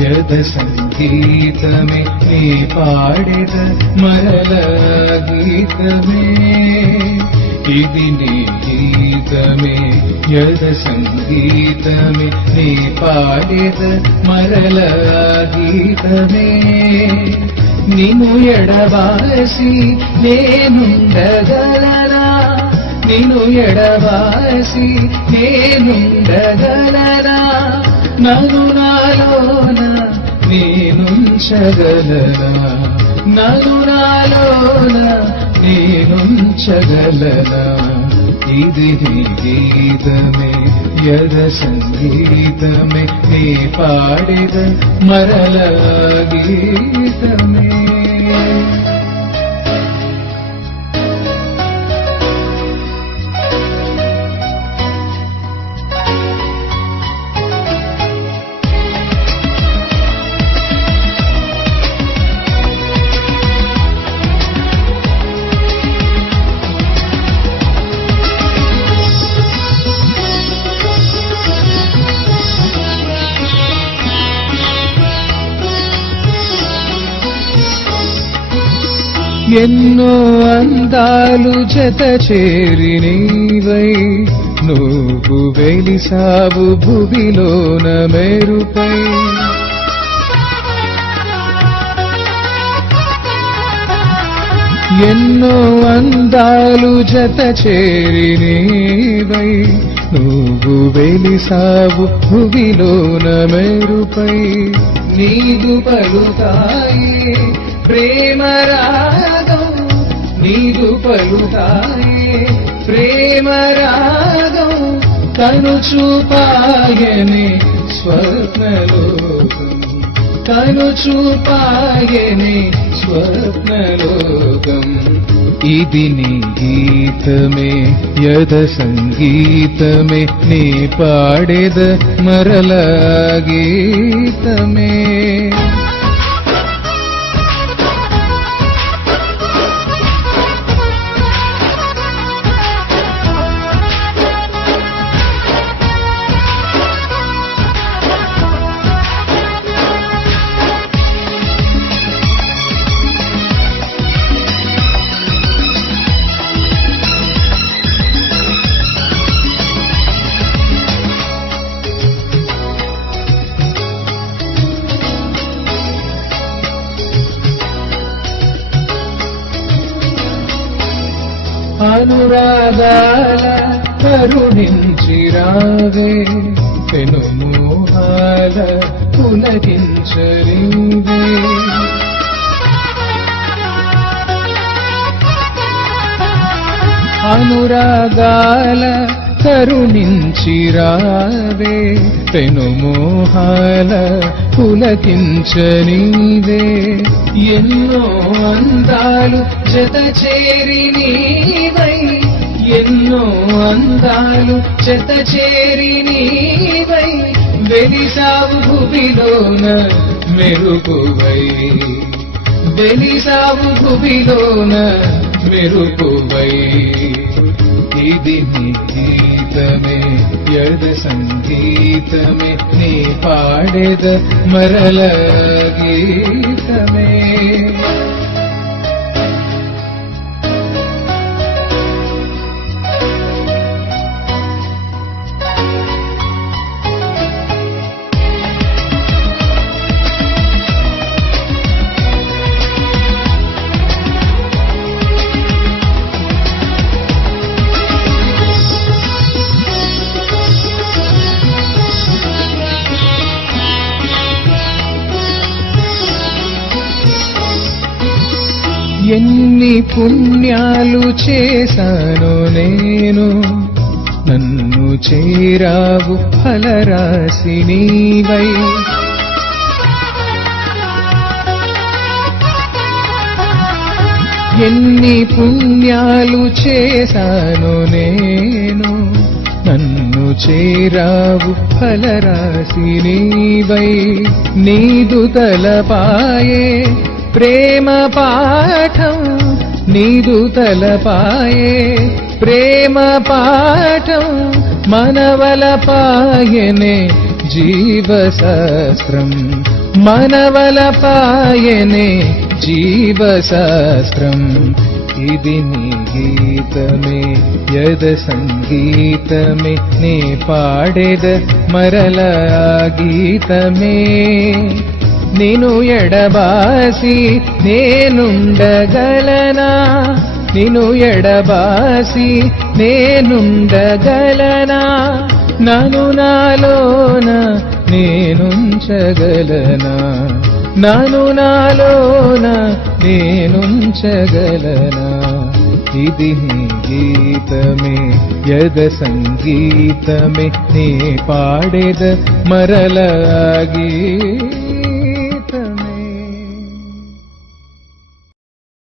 యద సంగీతమే నీ పాడెద మరల గీతమే ఇది నీ గీతమే యద సంగీతమే నీ పాడెద మరల గీతమే నిన్ను ఎడబాసి నేనుండగలనా నిన్ను ఎడబాసి నేనుండగలనా నన్ను నాలోన నేనుంచగలనా నన్ను నాలోన నేనుంచగలనా ఇది నీ గీతమే యద సంగీతమే నీ పాడెద మరల గీతమే ఎన్నో అందాలు జత చేరి నీవై నువ్వు వెలిసావు భువిలోన మెరుపై ఎన్నో అందాలు జత చేరి నీవై నువ్వు వెలిసావు భువిలోన మెరుపై నీదు పలుతాయి ప్రేమ రాగం నీదు పలుతాయే ప్రేమ రాగం కను చూపాయనే స్వప్నలోకం కను చూపాయనే స్వప్నలోకం ఇది నీ గీతమే యద సంగీతమే నీ పాడెద మరల గీతమే అనురాగాల కరుణించి రావే పెనుమోహాల పులకించనివే అనురాగాల కరుణించి రావే పెనుమోహాల పులకించనివే ఎన్నో అందాలు జత చేరి నీవై ఎన్నో అందాలు జత చేరి నీవై వెలిసావు భువిలోన మెరుపువై వెలిసావు భువిలోన మెరుపువై ఇది నీ గీతమే యద సంగీతమే నీ పాడెద మరల గీతమే ఎన్ని పుణ్యాలు చేశాను నేను నన్ను చేరావు ఫలరాశి నీవై ఎన్ని పుణ్యాలు చేశాను నేను నన్ను చేరావు ఫలరాశి నీవై నీదు తలపాయే ప్రేమ పాఠం నీదు తలపాయే ప్రేమ పాఠం మనవల పాయనే జీవశాస్త్రం మనవలపాయనే జీవశాస్త్రం ఇది నీ గీతమే యద సంగీతమే నే పాడెద మరల ఆ గీతమే నిను ఎడబాసి నేనుండగలనా నిను ఎడబాసి నేనుండగలనా నను నాలోన నేనుంచగలనా నను నాలోన నేనుంచగలనా ఇది నీ గీతమే యద సంగీతమే నే పాడెద మరల ఆ గీతమే